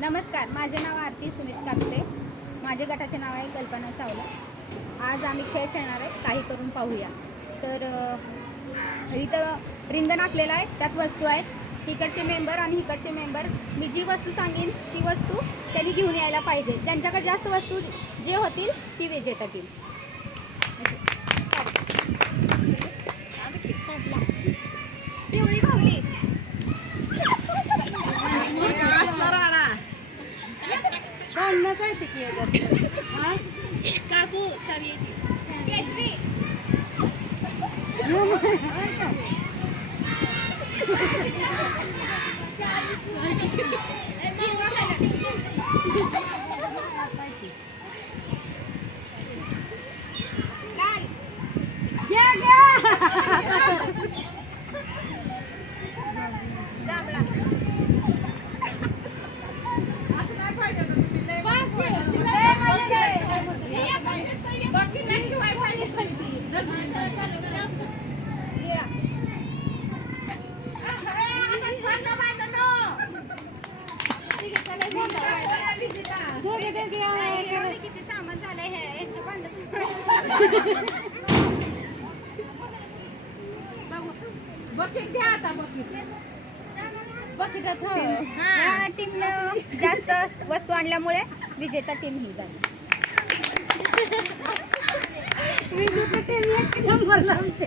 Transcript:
नमस्कार, माझे नाव आरती सुमित कापसे. माझे गटाचे नाव आहे कल्पना चावला. आज आम्ही खेळ खेळणार आहे, काही करून पाहूया. तर इथं रिंगण आखलेलं आहे, त्यात वस्तू आहेत. इकडचे मेंबर आणि इकडचे मेंबर. मी जी वस्तू सांगेन ती वस्तू त्यांनी घेऊन यायला पाहिजे. ज्यांच्याकडे जास्त वस्तू जे होतील ती विजेता टीम. पिवळी भावली काय काकू चावी केसरी लाल घ्या जांभळा किती सामान झालंय हे यांचे भांड टीमनं जास्त वस्तू आणल्यामुळे विजेता टीम ही झाली. विजेता टीम एक नंबरला आमचे.